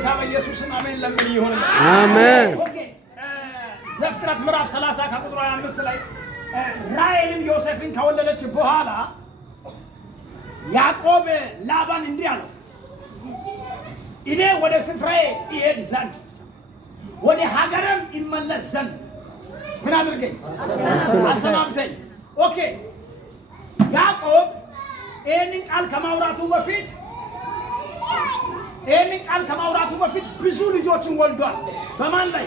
በጌታ በኢየሱስም አሜን ለምን ይሁን አሜን። ኦኬ ዘፍጥረት ምዕራፍ 30 ከቁጥር 25 ላይ ራሔልም ዮሴፍን ከወለደች በኋላ ያዕቆብ ላባን እንዲህ አለው፣ እኔ ወደ ስፍራዬ ይሄድ ዘንድ ወደ ሀገርም ይመለስ ዘንድ ምን አድርገኝ አሰናብተኝ። ኦኬ ያዕቆብ ይህንን ቃል ከማውራቱ በፊት ብዙ ልጆችን ወልዷል። በማን ላይ?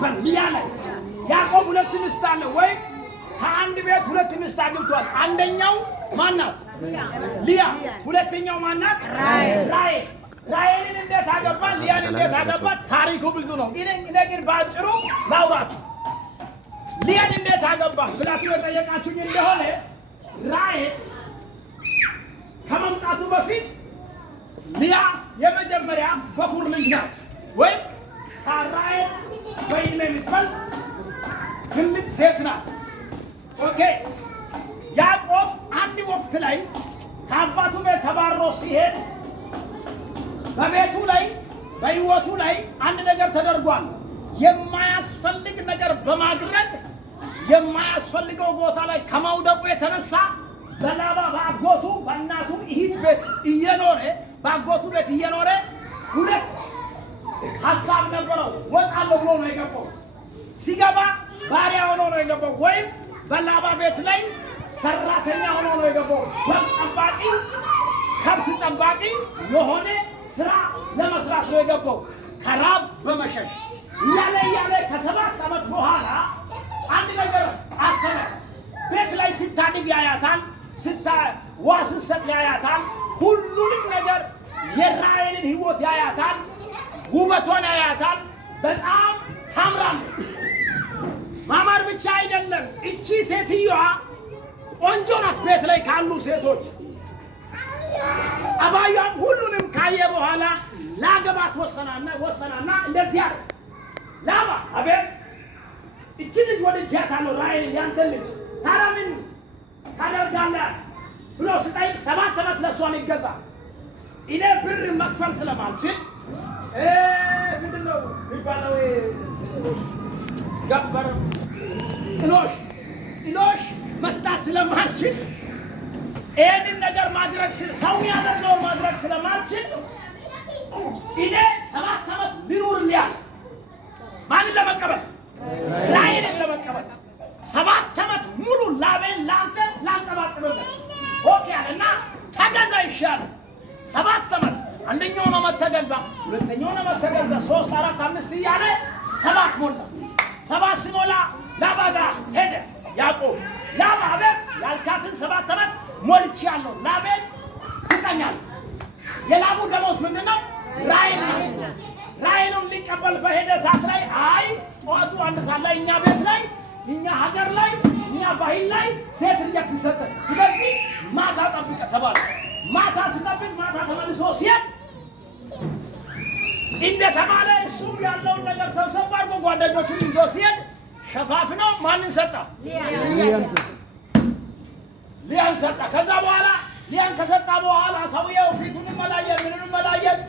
በልያ ላይ። ያዕቆብ ሁለት ሚስት አለ ወይ? ከአንድ ቤት ሁለት ሚስት አግብቷል። አንደኛው ማናት? ልያ። ሁለተኛው ማናት? ራሔል። ራሔልን እንዴት አገባ? ልያን እንዴት አገባ? ታሪኩ ብዙ ነው። እኔ ግን በአጭሩ ላውራችሁ። ልያን እንዴት አገባ ብላችሁ የጠየቃችሁኝ እንደሆነ ራሔል ከመምጣቱ በፊት ልያ የመጀመሪያ በኩር ልጅ ናት፣ ወይም ከራሔል በዕድሜ የምትበልጥ ትልቅ ሴት ናት። ኦኬ ያዕቆብ አንድ ወቅት ላይ ከአባቱ ቤት ተባሮ ሲሄድ በቤቱ ላይ በሕይወቱ ላይ አንድ ነገር ተደርጓል። የማያስፈልግ ነገር በማድረግ የማያስፈልገው ቦታ ላይ ከመውደቁ የተነሳ በላባ በአጎቱ በእናቱ እህት ቤት እየኖረ ሁለት ሀሳብ ነበረው። ወጣለሁ ብሎ ነው የገባው። ሲገባ ባሪያ ሆኖ ነው የገባው፣ ወይም በላባ ቤት ላይ ሰራተኛ ሆኖ ነው የገባው። በግ ጠባቂ፣ ከብት ጠባቂ የሆነ ስራ ለመስራት ነው የገባው፣ ከራብ በመሸሽ እያለ ከ7 ዓመት በኋላ አንድ ነገር አሰበ። ቤት ላይ ስታድግ ያያታል፣ ስትሰጥ ያያታል፣ ሁሉንም ነገር የራሔልን ሕይወት ያያታል፣ ውበቷን ያያታል። በጣም ታምራለች። ማማር ብቻ አይደለም፣ እቺ ሴትዮዋ ቆንጆ ናት። ቤት ላይ ካሉ ሴቶች ጸባዩን ሁሉንም ካየ በኋላ ላገባት ወሰናና እንደዚህ አለ። ላባ አቤት፣ እቺ ልጅ ወድጃታለሁ፣ ራሔልን ያንተን ልጅ ታዲያ ምን ታደርጋለህ ብሎ ስጠይቅ 7 ዓመት ለእሷ ሊገዛ እኔ ብር መክፈል ስለማልችል ምንድን ነው የሚባለው ገበር ጥሎሽ መስጣት ስለማልችል ይህንን ነገር ማድረግ ሰው ያደርገውን ማድረግ ስለማልችል እኔ 7 ዓመት ሊኖርልኛል። ማንን ለመቀበል? ራሔልን ለመቀበል 7 ዓመት ሙሉ ላቤን ላንተ ላንጠባጥብበት። ኦኬ አለና ተገዛ ይሻላል። 7 ዓመት አንደኛውን ዓመት ተገዛ፣ ሁለተኛውን ዓመት ተገዛ፣ 3 4 5 እያለ 7 ሞላ። 7 ሲሞላ ላባ ጋር ሄደ ያዕቆብ። ላባ አቤት፣ ያልካትን 7 ዓመት ሞልቻለሁ፣ ላቤን ስጠኛል። የላቡ ደሞዝ ምንድን ነው? ራሔል ነው። ራሔልን ሊቀበል በሄደ ሰዓት ላይ አይ ጠዋቱ 1 ሰዓት ላይ እኛ ቤት ላይ እኛ ሀገር ላይ እኛ ባህል ላይ ሴት ልጅ አትሰጥም፣ ስለዚህ ማታ ጠብቀ ተባለ። ማታ ስጠብቅ ማታ ተመልሶ ሲሄድ እንደተባለ እሱም ያለውን ነገር ሰብሰብ አድርጎ ጓደኞቹን ይዞ ሲሄድ ሸፋፍነው ማንን ሰጣ? ልያን ሰጣ። ከዛ በኋላ ልያን ከሰጣ በኋላ ሰውየው ፊቱን መላየን ምንንም መላየን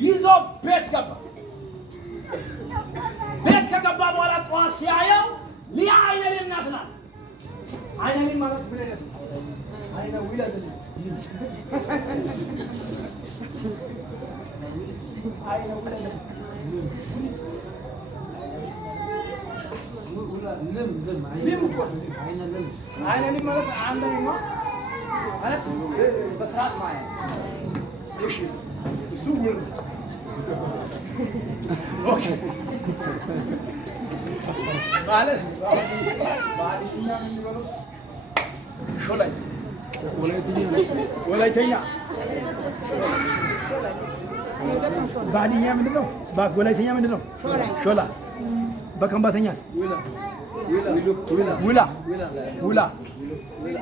ይዞ ቤት ገባ። ቤት ከገባ በኋላ ጠዋት ሲያየው ልያ አይነን ናት ናት። አይነን ማለት ምን አይነት አይነ ውለድ አይነ ውለድ አይነን ማለት አንደኛ ማለት በስርዓት ማየት። እሺ እሱ ውል ኦኬ ማለት ባዲኛ ምን ይበለው ሾላይ ወላይተኛ ባዲኛ ምንድን ነው? ወላይተኛ ምንድን ነው? ሾላ። በከምባተኛስ ውላ።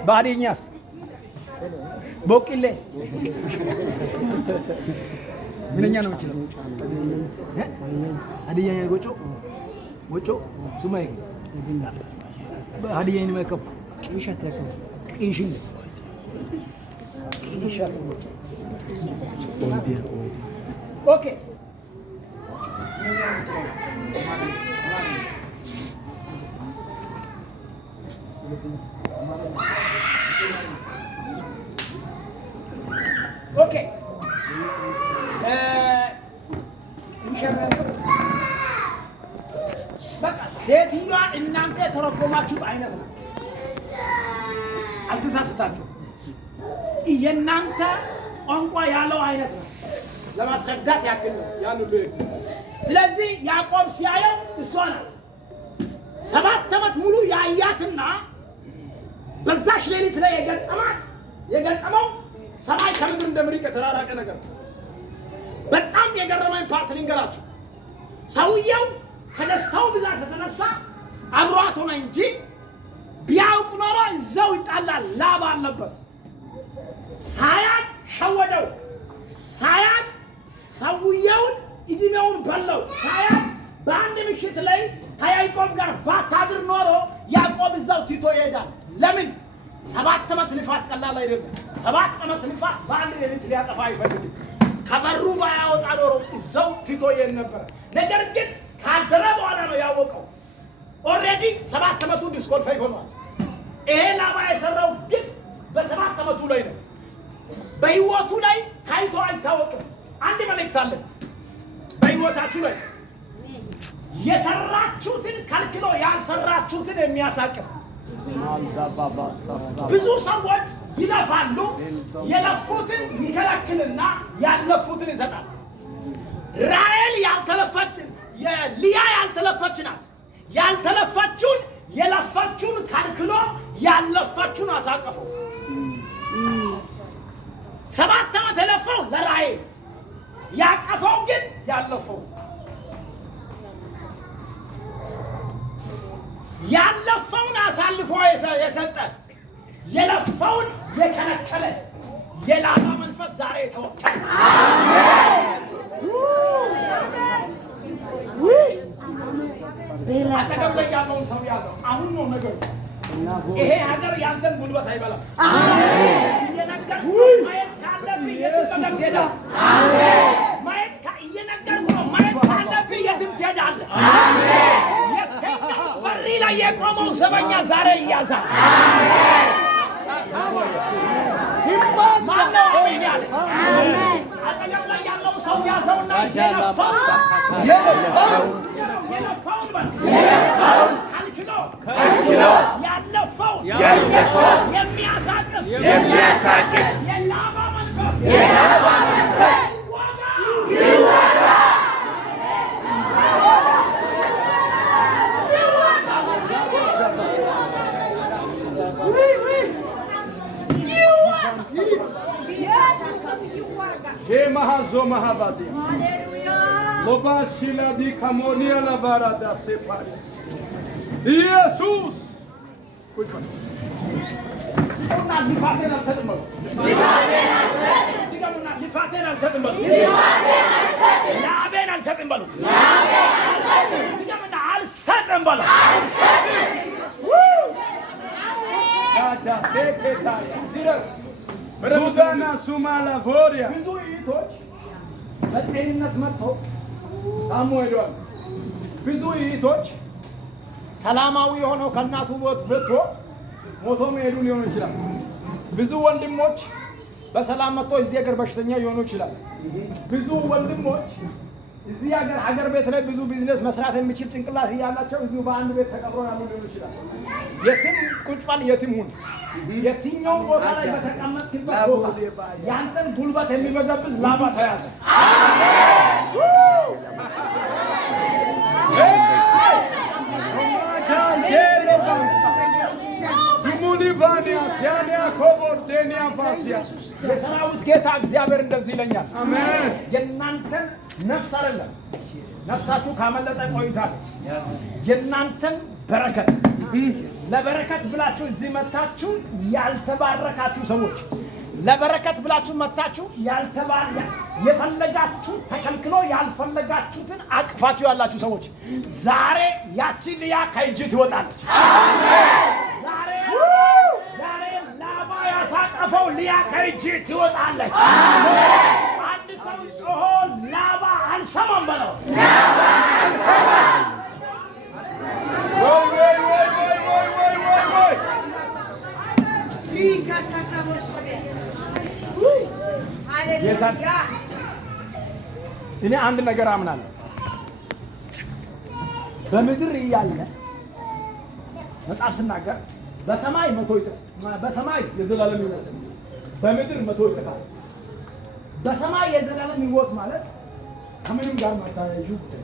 ባዲኛስ ቦቂሌ ምንኛ ነው የምችለው? ሀዲያ ጎጮ ሱማይ ሀዲያ ይመከብ ቂሻት ያከብ ቂሽን ኦኬ በቃ ሴትዮዋ እናንተ የተረጎማችሁት አይነት ነው። አልተሳሳታችሁ። የእናንተ ቋንቋ ያለው አይነት ነው። ለማስረዳት ያክል ነው ያን ሁሉ። ስለዚህ ያዕቆብ ሲያየው እሷ ናት 7 ዓመት ሙሉ ያያትና በዛሽ ሌሊት ላይ የገጠመው ሰማይ ከምድር እንደምሪቅ የተራራቀ ነገር ነው። በጣም የገረመኝ ፓርት ልንገራችሁ። ሰውየው ከደስታው ብዛት የተነሳ አብሯት ሆነ እንጂ ቢያውቅ ኖሮ እዛው ይጣላል። ላባ አለበት። ሳያቅ ሸወደው። ሳያቅ ሰውየውን እድሜውን በለው። ሳያቅ በአንድ ምሽት ላይ ከያዕቆብ ጋር ባታድር ኖሮ ያዕቆብ እዛው ትቶ ይሄዳል። ለምን? 7 ዓመት ልፋት ቀላል አይደለም። 7 ዓመት ልፋት በአንድ ሌሊት ሊያጠፋ አይፈልግም። ከበሩ ባያወጣ ኖሮ እዛው ትቶ ይሄድ ነበር። ነገር ግን ካደረ በኋላ ነው ያወቀው። ኦልሬዲ 7 ዓመቱ ዲስኮልፋይ ሆኗል። ይሄ ላባ የሰራው ግን በ7 ዓመቱ ላይ ነው። በህይወቱ ላይ ታይቶ አይታወቅም። አንድ መልእክት አለን። በህይወታችሁ ላይ የሰራችሁትን ከልክሎ ያልሰራችሁትን የሚያሳቅፍ ብዙ ሰዎች ይለፋሉ። የለፉትን ይከለክልና ያለፉትን ይሰጣል። ራሔል ሊያ ያልተለፈች ናት። ያልተለፈችውን የለፈችውን ከልክሎ ያለፈችውን አሳቀፈው። 7 ዓመት የለፈው ለራሔል ያቀፈው ግን ያለፈው ያለፈውን አሳልፎ የሰጠ የለፈውን የከለከለ የላባ መንፈስ ዛሬ ተወከለ። አጠገብ ላይ ያለውን ሰው ያዘው። አሁን ነው ነገሩ። ይሄ ሀገር ያንተን ጉልበት አይበላም። እየነገርኩህ ማየት ካለብህ የትም ትሄዳለህ። እየነገርኩህ ነው። ማየት ካለብህ የትም ትሄዳለህ። በሪ ላይ የቆመው ዘበኛ ዛሬ ይያዛል። ማነው አሜን ያለ? አጠገብ ላይ ያለው ሰው ያዘውና የለፋውን ከልክሎ ያለፈውን የሚያሳቅፍ የላባ መንፈስ ይወጋ። Mahazo Mahabadi. Lobashila di Kamonia la Varada Separi. Jesus! Ruzana Sumala Voria. ብዙ እህቶች በጤንነት መጥተው ታሞ ሄደዋል። ብዙ እህቶች ሰላማዊ ሆነው ከእናቱ ወጥቶ ሞቶ መሄዱ ሊሆን ይችላል። ብዙ ወንድሞች በሰላም መጥቶ እዚህ ሀገር በሽተኛ ሊሆኑ ይችላል። ብዙ ወንድሞች እዚህ ሀገር ቤት ላይ ብዙ ቢዝነስ መስራት የሚችል ጭንቅላት እያላቸው እዚሁ በአንድ ቤት ተቀብረው ያሉ ሊሆኑ ይችላል። የትም ቁጭ በል፣ የትም ሁን፣ የትኛውም ቦታ ላይ በተቀመጥክበት ቦታ ያንተን ጉልበት የሚበዘብዝ ላባ ተያዘ። የሰራዊት ጌታ እግዚአብሔር እንደዚህ ይለኛል። አሜን። የእናንተን ነፍስ አይደለም፣ ነፍሳችሁ ካመለጠ ቆይታለች። የእናንተን በረከት ለበረከት ብላችሁ እዚህ መታችሁ ያልተባረካችሁ ሰዎች፣ ለበረከት ብላችሁ መታችሁ የፈለጋችሁ ተከልክሎ ያልፈለጋችሁትን አቅፋችሁ ያላችሁ ሰዎች ዛሬ ያቺ ልያ ከእጅ ትወጣለች። ዛሬ ላባ ያሳቀፈው ልያ ከእጅ ትወጣለች። አንድ ሰው ጮሆ ላባ አልሰማም በለው። ላባ አልሰማም። እኔ አንድ ነገር አምናለሁ። በምድር እያለ መጽሐፍ ሲናገር በሰማይ 100 እጥፍ፣ በሰማይ የዘላለም ሕይወት፣ በምድር 100 እጥፍ። በሰማይ የዘላለም ሕይወት ማለት ከምንም ጋር ማታያዩ ጉዳይ።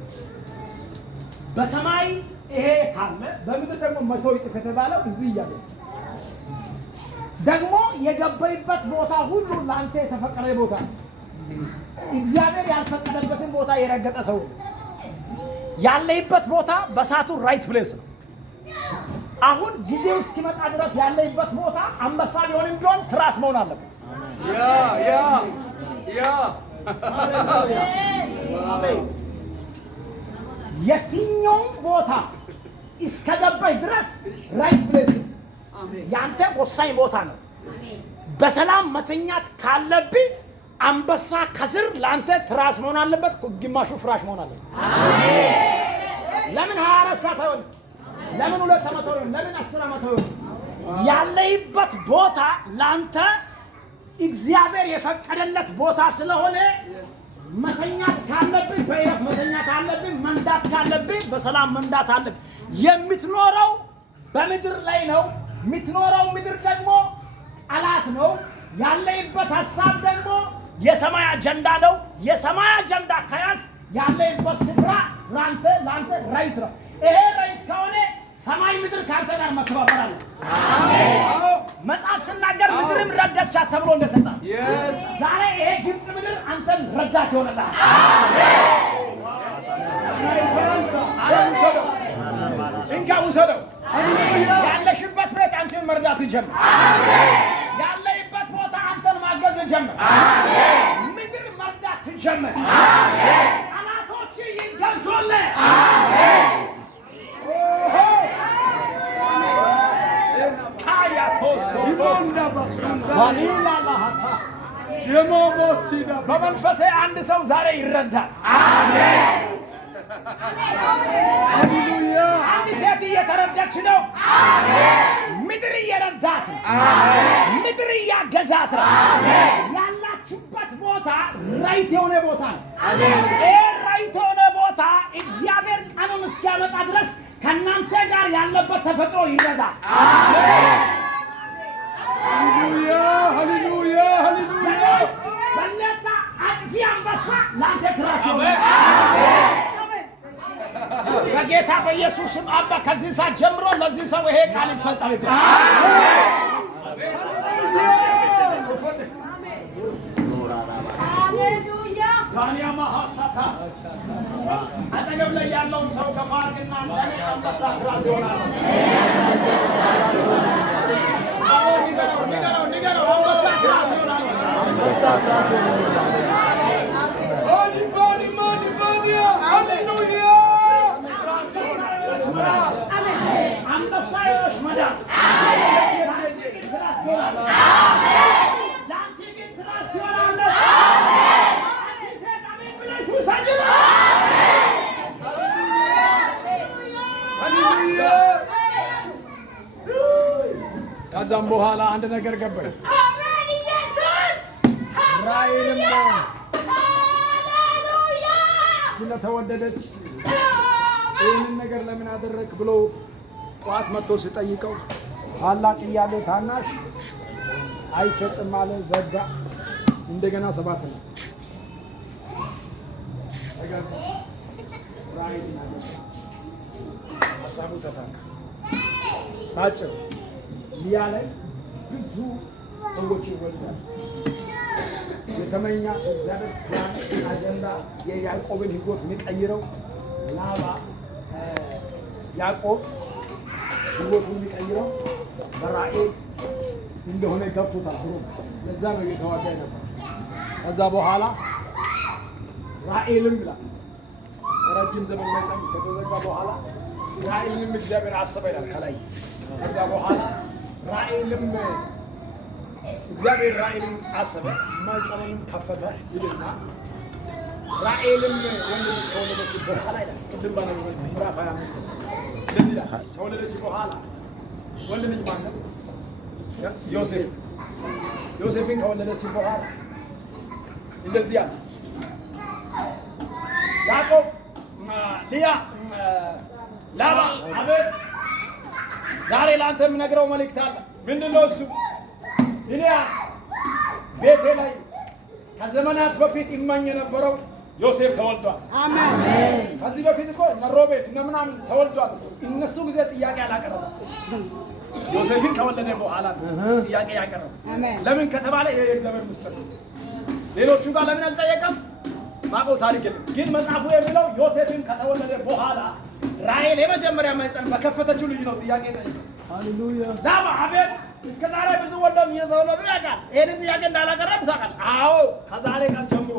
በሰማይ ይሄ ካለ በምድር ደግሞ 100 እጥፍ የተባለው እዚህ እያለ ደግሞ የገባይበት ቦታ ሁሉ ለአንተ የተፈቀደ ቦታ ነው። እግዚአብሔር ያልፈቀደበትን ቦታ የረገጠ ሰው ያለይበት ቦታ በሳቱ ራይት ፕሌስ ነው። አሁን ጊዜው እስኪመጣ ድረስ ያለይበት ቦታ አንበሳ ቢሆንም ቢሆን ትራስ መሆን አለበት። የትኛውም ቦታ እስከገባይ ድረስ ራይት ፕሌስ ነው። ያንተ ወሳኝ ቦታ ነው። በሰላም መተኛት ካለብህ አንበሳ ከስር ለአንተ ትራስ መሆን አለበት፣ ግማሹ ፍራሽ መሆን አለበት። ለምን 24 ሰዓት አይሆንም? ለምን 2 ዓመት አይሆንም? ለምን 10 ዓመት አይሆንም? ያለይበት ቦታ ለአንተ እግዚአብሔር የፈቀደለት ቦታ ስለሆነ መተኛት ካለብህ በእረፍት መተኛት አለብህ። መንዳት ካለብህ በሰላም መንዳት አለብህ። የምትኖረው በምድር ላይ ነው። የምትኖረው ምድር ደግሞ ጠላት ነው። ያለይበት ሀሳብ ደግሞ የሰማይ አጀንዳ ነው። የሰማይ አጀንዳ ከያዝ ያለይበት ስፍራ ለአንተ ራይት ነው። ይሄ ራይት ከሆነ ሰማይ ምድር ካንተ ጋር መተባበር አለ። መጽሐፍ ሲናገር ምድርም ረዳቻት ተብሎ እንደተጻፈ ዛሬ ይሄ ግብፅ ምድር አንተን ረዳት ይሆነላል። እንካ ውሰደው። ያለሽበት ቤት አንቺን መርዳት ይጀምር። ያለይበት ቦታ አንተን ማገዝ ይጀምር። ምድር መርዳት ይጀምር። ጠላቶች ይገዙልህ። በመንፈሴ አንድ ሰው ዛሬ ይረዳል። አንድ ሴት እየተረዳች ነው። ምድር እየረዳት ነው። ምድር እያገዛት ነው። ያላችሁበት ቦታ ራይት የሆነ ቦታ ነው። ይህ ራይት የሆነ ቦታ እግዚአብሔር ቀኑን እስኪያመጣ ድረስ ከእናንተ ጋር ያለበት ተፈጥሮ ይረዳል። ሃሌሉያ ሃሌሉያ። በለታ አጥፊ አንበሳ ለአንተ ትራስ ይሆናል። በጌታ በኢየሱስም አባ ከዚህ ሰዓት ጀምሮ ለዚህ ሰው ይሄ ቃል ይፈጸም ይችላል። ታኒያማ ሐሳታ አጠገብ ላይ ያለውን ሰው ከፋርግና ለኔ አንበሳ ትራስ ይሆናል። ንገረው አንበሳ ትራስ ይሆናል። አንበሳዎች መዳን ትራስ ይሆናል። ለአንቺ ግን ትራስ ትሆናለህ። ከዛም በኋላ አንድ ነገር ገባኝ። ራሔልም ስለተወደደች ይህንን ነገር ለምን አደረግ ብሎ ጠዋት መጥቶ ሲጠይቀው ታላቅ እያለ ታናሽ አይሰጥም አለ። ዘጋ። እንደገና 7 ነው። ሀሳቡ ተሳካ። ታጭው ሊያ ላይ ብዙ ሰዎች ይወልዳል። የተመኛት እግዚአብሔር ፕላን አጀንዳ የያዕቆብን ሕይወት የሚቀይረው ላባ ያዕቆብ ሕይወቱን የሚቀይረው በራሔል እንደሆነ ገብቶታል። ብሎ ለዛ ነው እየተዋጋ ነበር። ከዛ በኋላ ራሔልም ብላ ረጅም ዘመን መጸም ከተዘጋ በኋላ ራሔልንም እግዚአብሔር አሰበ ይላል ከላይ። ከዛ በኋላ ራሔልም እግዚአብሔር ራሔልን አሰበ፣ ማኅፀኑንም ከፈተ ይልና ራሔልም ወንድ ልጅ ከወለደች በኋላ ይላል። ቅድም ባለው ምዕራፍ 25 እንደዚህ ይላል። ከወለደች በኋላ ወንድ ልጅ ማለት ዮሴፍ። ዮሴፍን ከወለደች በኋላ እንደዚህ አለ ያዕቆብ ሊያ ላባ አቤት ዛሬ ለአንተ የምነግረው መልእክት አለ። ምንድን ነው እሱ? እኔ ቤቴ ላይ ከዘመናት በፊት ይመኝ የነበረው ዮሴፍ ተወልዷል። አሜን። ከዚህ በፊት እኮ እነ ሮቤል እነ ምናምን ተወልዷል። እነሱ ጊዜ ጥያቄ አላቀረበም። ዮሴፍን ከወለደ በኋላ ጥያቄ ያቀረበ። ለምን ከተባለ የእግዚአብሔር ምስጢር ነው። ሌሎቹ ጋር ለምን አልጠየቀም? ማቆ ታሪክ የለም። ግን መጽሐፉ የሚለው ዮሴፍን ከተወለደ በኋላ ራሔል የመጀመሪያ ማህፀን በከፈተችው ልጅ ነው ጥያቄ ጠየቀ። ሃሌሉያ ዳማ አቤት እስከ ዛሬ ብዙ ወንዶች እየተወለዱ ያውቃል። ይሄንን ጥያቄ እንዳላቀረብ ታውቃል። አዎ ከዛሬ ቀን ጀምሮ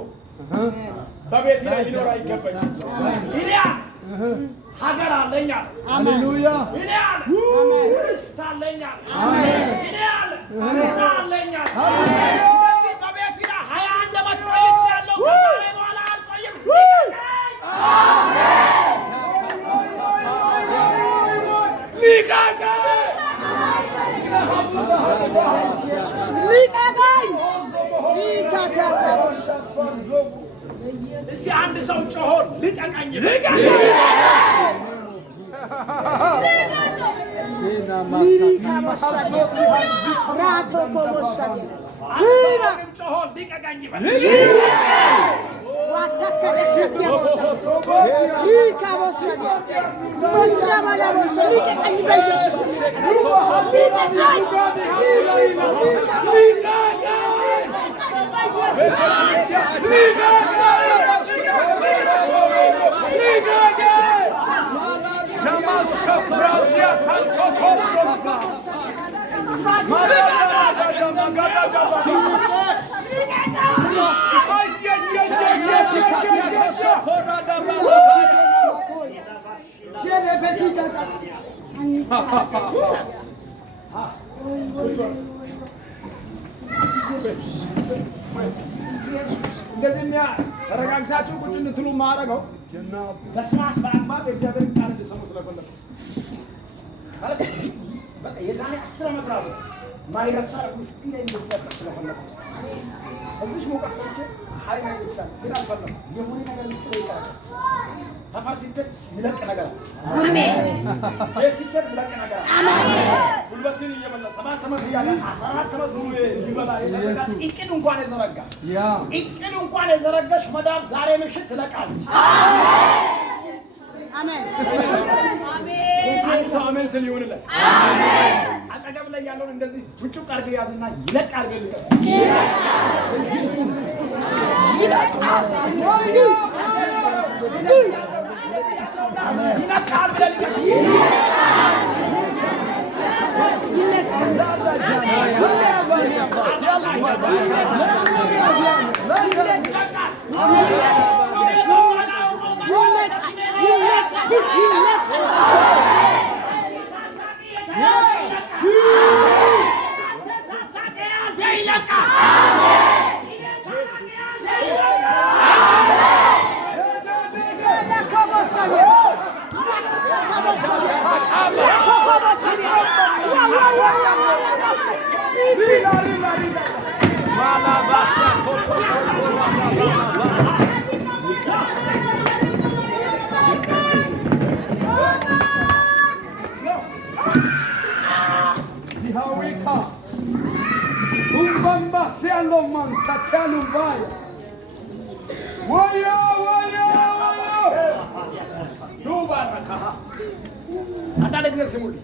በቤት ላይ ሊኖር አይገባኝም። ኢሊያ ሀገር አለኛ። ሃሌሉያ ኢሊያ ርስት አለኛ። አሜን ኢሊያ ርስት አለኛ። አሜን በቤት ላይ 21 ዓመት ቆይቻለሁ። ከዛሬ በኋላ አልቆይም። አሜን እስቲ አንድ ሰው ጮሆ ልቀቀኝ እንደዚህኛ ተረጋግታችሁ ቁጭ እንድትሉ ማረገው በስርዓት በአግባብ የእግዚአብሔርን ቃል እንድሰሙ ስለፈለኩ ማለት በቃ የዛሬ 10 ዓመት ራሱ ማይረሳ ውስጥ ላይ እንድትጠበቅ ስለፈለኩ እዚህ ሞቃቶች ኃይል ይችላል ግን አልፈለኩም። የሆነ ነገር ውስጥ ላይ ይቀራል። ሰፈር ሲተት ይለቅ ነገር አሜን። ሲተት ይለቅ ነገር አሜን። ጉልበትን እየበላ 7 ዓመት እያለ 14 ዓመት ሙሉ ይበላ ይለቃል። እቅድ እንኳን የዘረጋ እቅድ እንኳን የዘረጋሽ መዳም ዛሬ ምሽት ትለቃለች። አሜን አሜን። አንድ ሰው አሜን ስል ይሁንለት። አሜን። አጠገብ ላይ ያለውን እንደዚህ ብጭቅ አድርገህ ያዝና ይለቅ አድርገህ ልቀቅ። ይለቃል ይለቃል ብለህ ልቀቅ። አንዳንድ ጊዜ ስሙልኝ፣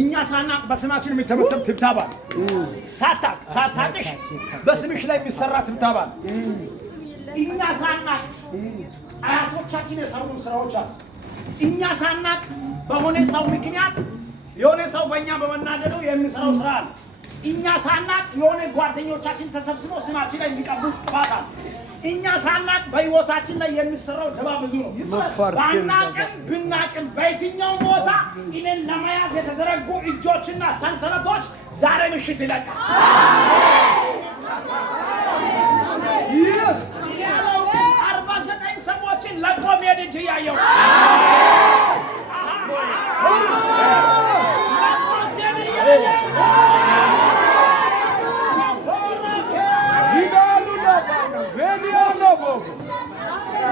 እኛ ሳናቅ በስማችን የሚተመተም ትብታባ ሳታቅሽ በስምሽ ላይ የሚሰራ ትብታባ እኛ ሳናቅ አያቶቻችን የሰሩን ስራዎች አሉ። እኛ ሳናቅ በሆነ ሰው ምክንያት የሆነ ሰው በእኛ በመናደዱ የሚሰራው ስራ አለ። እኛ ሳናቅ የሆነ ጓደኞቻችን ተሰብስበው ስማችን ላይ የሚቀቡት ጥፋት አለ። እኛ ሳናቅ በህይወታችን ላይ የሚሰራው ደባ ብዙ ነው። ባናቅም ብናቅም በየትኛው ቦታ እኔን ለመያዝ የተዘረጉ እጆችና ሰንሰለቶች ዛሬ ምሽት ይለቃል። 49 ሰዎችን ለቆ መሄድ እንጂ ያየው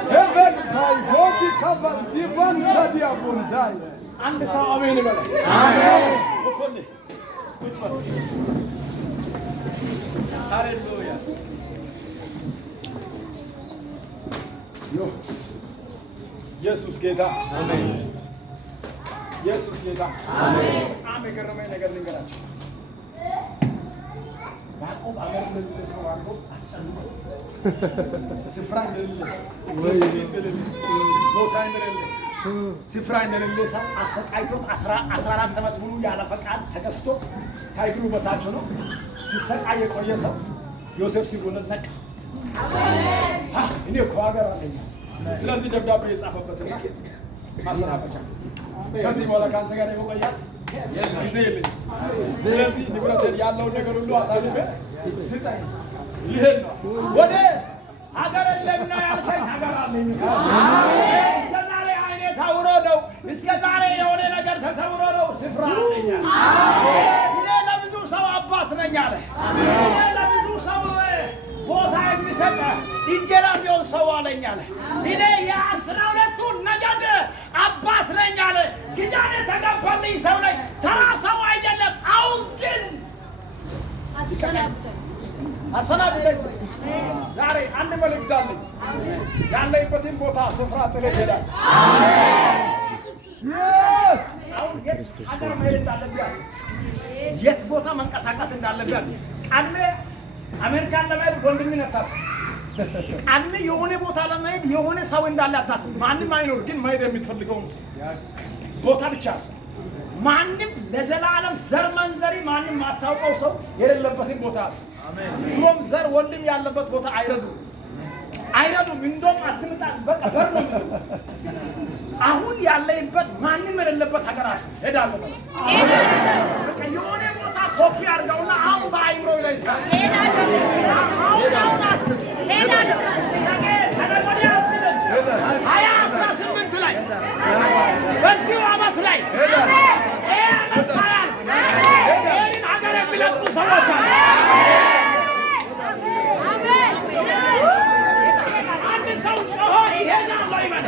Heaven, I hope you cover the Ivansadia Bundai. አንድ ሰው አሜን ይበል። አሜን። ሃሌሉያ። ኢየሱስ ጌታ አሜን። ኢየሱስ ጌታ አሜን። በጣም የገረመኝ ነገር ልንገራችሁ። ያዕቆብ አገር እንደሌለ ሰው አድርጎ አስጨንቆ ስፍራ እንደሌለ ቦታ እንደሌለ ስፍራ እንደሌለ ሰው አሰቃይቶት 14 ዓመት ሙሉ ያለ ፈቃድ ተገዝቶ ከእግሩ በታች ነው ሲሰቃይ የቆየ ሰው ዮሴፍ ሲጎለት ነቃ። እኔ እኮ ሀገር አለኝ። ስለዚህ ደብዳቤ የጻፈበትና ማሰናበቻ ከዚህ በኋላ ከአንተ ጋር የመቆያት ጊዜ የለኝም። ስለዚህ ንብረቴን ያለውን ነገር ሁሉ አሳልፌ ስጠኝ ልሄድ ነው። ወደ ሀገር የለምና ያልከኝ ሀገር አለኝ። እስከ ዛሬ አይኔ ታውሮ ነው። እስከ ዛሬ የሆነ ነገር ተሰውሮ ነው። ስፍራ አለኝ። እኔ ለብዙ ሰው አባት ነኝ አለ። እኔ ለብዙ ሰው ቦታ የሚሰጥ እንጀራ ቢሆን ሰው አለኝ አለ። እኔ የ12ቱ ነገድ አባት ነኝ አለ። ኪዳን የተገባልኝ ሰው ነኝ። ተራ ሰው አይደለም። አሁን ግን አሰናብተኝ። ዛሬ አንድ መልእክት አለኝ። ያለይበትን ቦታ ስፍራ ጥለህ ትሄዳለህ። አሁን የት ሀገር መሄድ እንዳለብህ አስብ። የት ቦታ መንቀሳቀስ እንዳለብህ ቀድመህ አሜሪካን ለመሄድ ወንድምን አታስብ። ቀድመህ የሆነ ቦታ ለመሄድ የሆነ ሰው እንዳለ አታስብ። ማንም አይኖር፣ ግን መሄድ የምትፈልገው ቦታ ብቻ አስብ። ማንም ለዘላለም ዘር መንዘሪ ማንም ማታውቀው ሰው የሌለበትን ቦታ አስብ። ድሮም ዘር ወንድም ያለበት ቦታ አይረዱም። እንደውም አትምጣ በቃ በር ነው። አሁን ያለይበት ማንም የሌለበት ሀገር አስብ። ሄዳለሁ በቃ የሆነ ቦታ ኮፒ አድርገውና አሁን በአይምሮ ላይ ይሳል። አሁን አስብ። ሄዳለሁ ከነገወዲያ 2018 ላይ በዚሁ ዓመት ላይ መሳያል ይህንን ሀገር የሚለቁ ሰዎች አሉ። አንድ ሰው ጮሆ ይሄዳለሁ ይበል።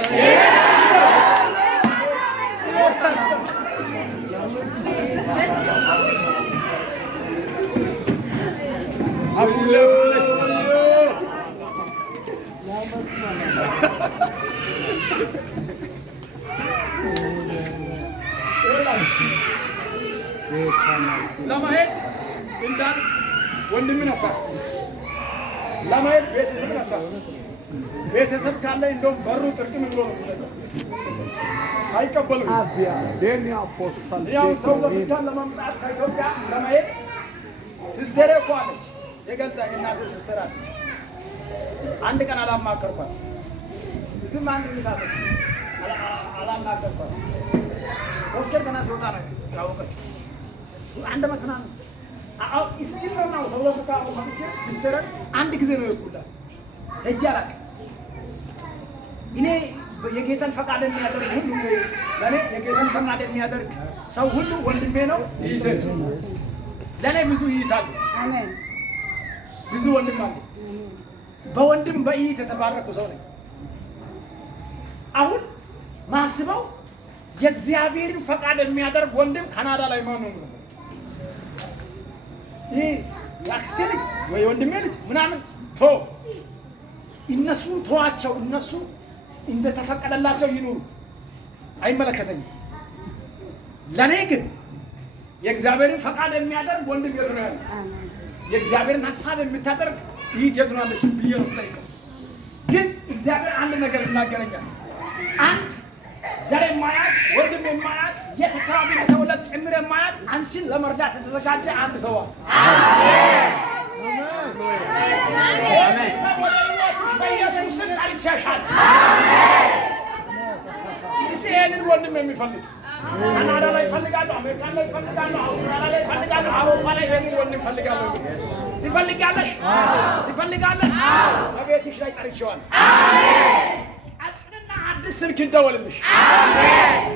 ለማሄድ እንዳል ወንድምን አታስብ። ለማሄድ ቤተሰብን አታስብ። ቤተሰብ ካለ እንደውም በሩ ጥርቅም ብሎ ነው የሚሰጠው። አይቀበሉም። ያው ሰው በፊታን ለማምጣት ከኢትዮጵያ ለማሄድ ሲስተር እኮ አለች። የገዛ የእናቴ ሲስተር አለች። አንድ ቀን አላማከርኳት። እዚህም አንድ ሚታለች አላማከርኳት። ሆስቴል ገና ሲወጣ ነው ያወቀችው። 1 ዓመት ምናምን እስኪል ነው ሰው ለፍቃ አውጥቼ ሲስተርን አንድ ጊዜ ነው የኩላት እጅ አላውቅም። እኔ የጌታን ፈቃድ የሚያደርግ ሁሉ ለኔ የጌታን ፈቃድ የሚያደርግ ሰው ሁሉ ወንድሜ ነው። ይይት ለኔ ብዙ ይይታል። አሜን። ብዙ ወንድም አለ። በወንድም በይይት የተባረኩ ሰው ነኝ። አሁን ማስበው የእግዚአብሔርን ፈቃድ የሚያደርግ ወንድም ካናዳ ላይ ማን ነው? ይሄ የአክስቴ ልጅ ወይ ወንድሜ ልጅ ምናምን እነሱ ተዋቸው። እነሱ እንደተፈቀደላቸው ይኑሩ፣ አይመለከተኝም። ለኔ ግን የእግዚአብሔርን ፈቃድ የሚያደርግ ወንድም የት ነው ያለው? የእግዚአብሔርን ሐሳብ የምታደርግ ይህ የት ነው ያለች ብዬ ነው የምጠይቀው። ግን እግዚአብሔር አንድ ነገር ይናገረኛል። አንድ ዘር የማያውቅ ወንድም የማያውቅ የተሰራቢ የተወለድ ጭምር የማያውቅ አንቺን ለመርዳት የተዘጋጀ አንድ ሰው አለ። በኢየሱስ ስም ጠርቼሻለሁ። እስቲ ይህንን ወንድም የሚፈልግ ካናዳ ላይ ይፈልጋለሁ፣ አሜሪካን ላይ ይፈልጋለሁ፣ አውስትራሊያ ላይ ይፈልጋለሁ፣ አውሮፓ ላይ ይህንን ወንድም ይፈልጋለሁ። ትፈልጋለሽ? ትፈልጋለሽ? በቤትሽ ላይ ጠርቼዋለሁ። አጭርና አዲስ ስልክ ይደወልልሽ።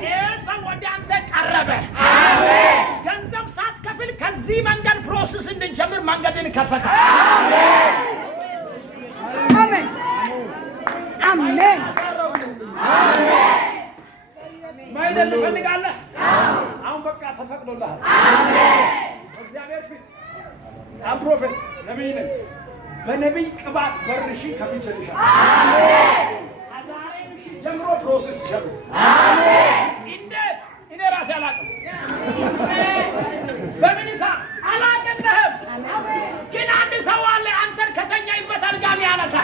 ይህ ሰው ወደ አንተ ቀረበ። ገንዘብ ሳትከፍል ከዚህ መንገድ ፕሮሰስ እንድንጀምር መንገድን ከፈተ። አሜን አሜን አይደል ትፈልጋለህ? አሁን በቃ ተፈቅዶልሃል። አሜን። እግዚአብሔር ፊት ፕሮፌት ነቢይ ነኝ። በነቢይ ቅባት በርሽን ከፍቼልሻለሁ። አሜን። ከዛሬ ምሽት ጀምሮ ፕሮሰስ ጀምሮ። አሜን። እንዴት? እኔ ራሴ አላውቅም። በምን ሰዓት አላውቅም። ግን አንድ ሰው አለ አንተን ከተኛይበት አልጋ የሚያነሳ።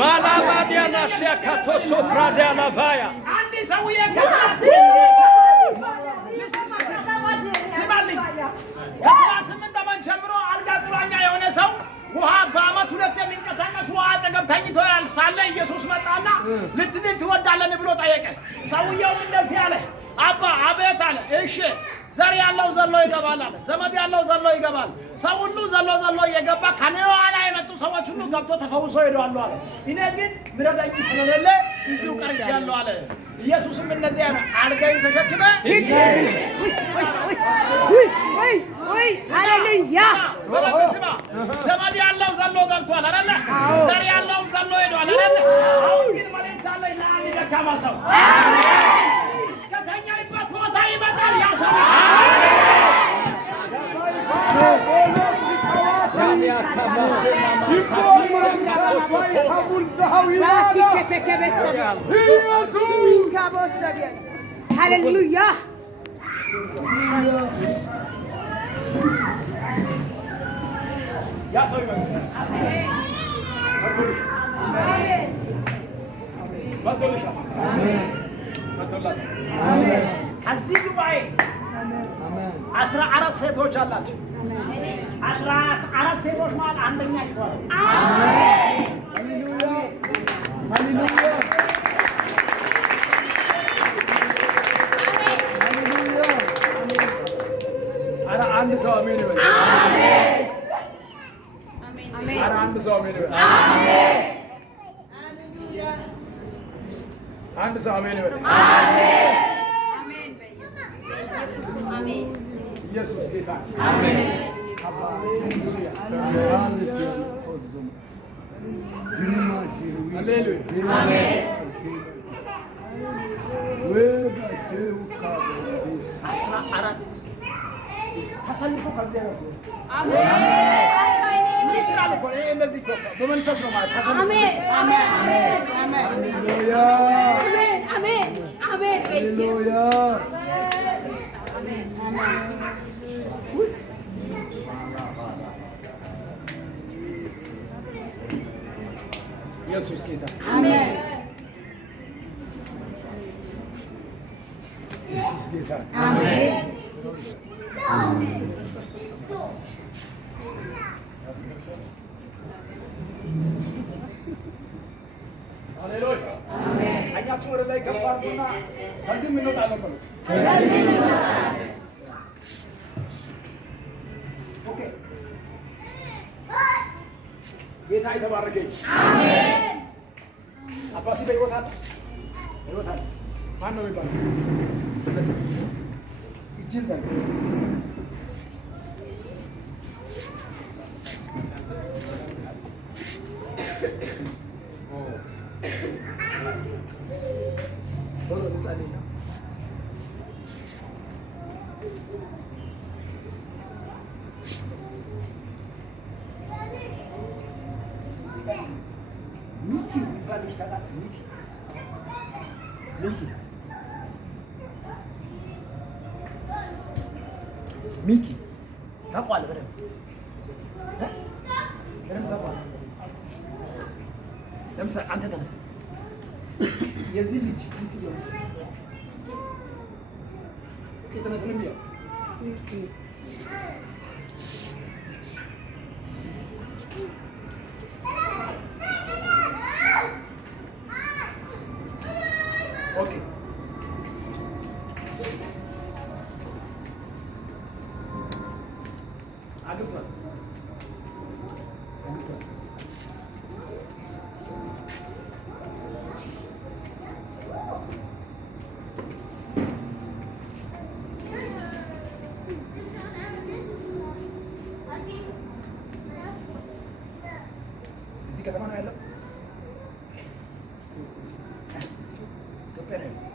ማላባዲያና ሸካቶሶ ብራዲያና ባያ አንድ ሰውዬ ከስራ 8 ዓመት ጀምሮ አልጋ ቁራኛ የሆነ ሰው ውሃ በዓመት 2 የሚንቀሳቀስ ውሃ አጠገብ ተኝቶ ሳለ ኢየሱስ መጣና ልትድን ትወዳለን ብሎ ጠየቀ። ሰውየው እንደዚህ አለ፣ አባ አቤት አለ። እሺ ዘር ያለው ዘሎ ይገባል አለ። ዘመድ ያለው ዘሎ ይገባል። ሰው ሁሉ ዘሎ እየገባ ከኔ ኋላ የመጡ ሰዎች ሁሉ ገብቶ ተፈውሶ ሄደዋል አለ። እኔ ግን ምረዳኝ ስለሌለ እዚሁ ቀርቻለሁ አለ። ኢየሱስም እንደዚህ አለ፣ አልጋዬን ተሸክመ ሃሌሉያ በረብስባ ዘመድ ያለው ዘሎ ገብቷል አይደለ? ዘር ያለው ዘሎ ሄዷል አይደለ? አሁን ግን መልእክት አለኝ ለአንድ ደካማ ሰው። እስከተኛይበት ቦታ ይመጣል ያሰባ ሃሌሉያ ያ ሰው ይመጣል። ከዚህ ጉባኤ 14 ሴቶች አላቸው። 14 ሴቶች ማለት አንደኛ ይሰዋል። አንድ ሰው አሜን ይበል። ኧረ አንድ ሰው አሜን ይበል። አንድ ሰው አሜን ይበል። ኢየሱስ ጌታ አሜን። ሃሌሉያ አሜን። 14 ተሰልፎ ከዚያ ነው። አሜን። ይትራል እኮ እነዚህ እኮ በመንፈስ ነው ማለት ተሰልፎ። አሜን አሜን አሜን ሃሌሉያ አሜን አሜን አሜን ሃሌሉያ አሜን አሜን ኢየሱስ ጌታ አሜን። ኢየሱስ ጌታ አሜን። ሃሌሉያ አሜን። አያችሁ ወደ ላይ ከፍ አድርጉና ከዚህ እንወጣለን ማለት ኦኬ። ጌታ የተባረከ አሜን። አባቴ በሕይወት አለ። ማን ነው የሚባለው? እጅን ዘርግ። ቶሎ ልጸልይ ነው። ሚኪ የሚባል ልጅ ታውቃለህ? ሚኪ ታውቀዋለህ? በደንብ ታውቀዋለህ። ለምሳሌ አንተ ተነስ፣ የዚህ ልጅ የተነስንም ያው ኦኬ አግብቷል። እዚህ ከተማ ነው ያለው። ኢትዮጵያ ነው ያለው።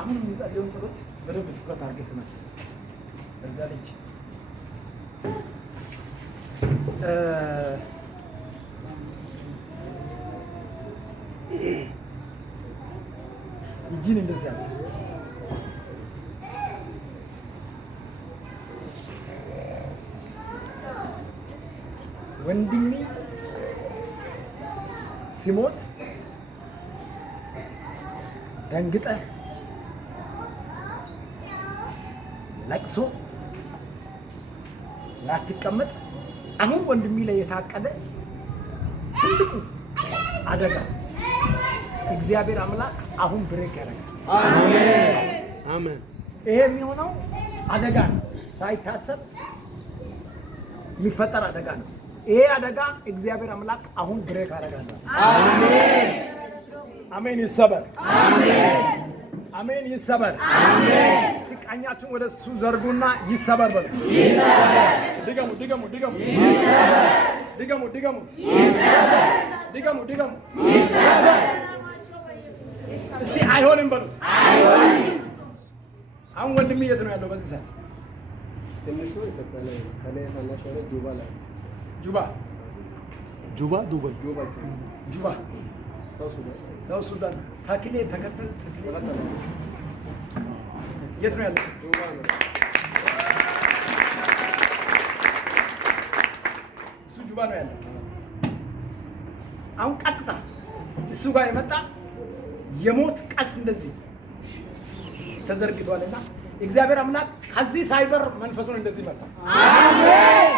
አሁን የሚጸልየውን ጸሎት በደንብ ትኩረት አድርገህ ስማ። በዛ ልጅ እጅን እንደዛ ወንድሜ ሲሞት ደንግጠህ ለቅሶ ላትቀመጥ አሁን ወንድሜ ላይ የታቀደ ትልቁ አደጋ እግዚአብሔር አምላክ አሁን ብሬክ ያደርጋል። አሜን። ይሄ የሚሆነው አደጋ ነው፣ ሳይታሰብ የሚፈጠር አደጋ ነው። ይሄ አደጋ እግዚአብሔር አምላክ አሁን ብሬክ ያደርጋል። አሜን አሜን። ይሰበር። አሜን አሜን። ይሰበር። አሜን። እስቲ ቃኛችሁን ወደ እሱ ዘርጉና ይሰበር በሉ። ይሰበር። ድገሙ ድገሙ ድገሙ። ይሰበር። ድገሙ ድገሙ። ይሰበር። ድገሙ ድገሙ። ይሰበር። እስቲ አይሆንም በሉት። አይሆንም። አሁን ወንድሜ የት ነው ያለው በዚህ ሰዓት? ትንሹ ኢትዮጵያ ላይ ነው። ከላይ ታናሽ ያለው ጁባ ላይ ጁባ ጁባ ዱባይ ጁባ ጁባ ሰው ሱዳን ታክሌ ተከተል የት ነው ያለው? ጁባ ነው። እሱ ጁባ ነው ያለው። አሁን ቀጥታ እሱ ጋር የመጣ የሞት ቀስት እንደዚህ ተዘርግቷልና እግዚአብሔር አምላክ ከዚህ ሳይበር መንፈሱን እንደዚህ መጣ። አሜን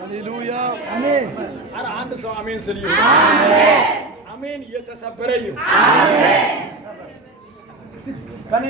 ሃሌሉያ አሜን። ኧረ አንድ ሰው አሜን ስል ይሁን። አሜን አሜን። የተሰበረ ይሁን። አሜን። እስቲ ከኔ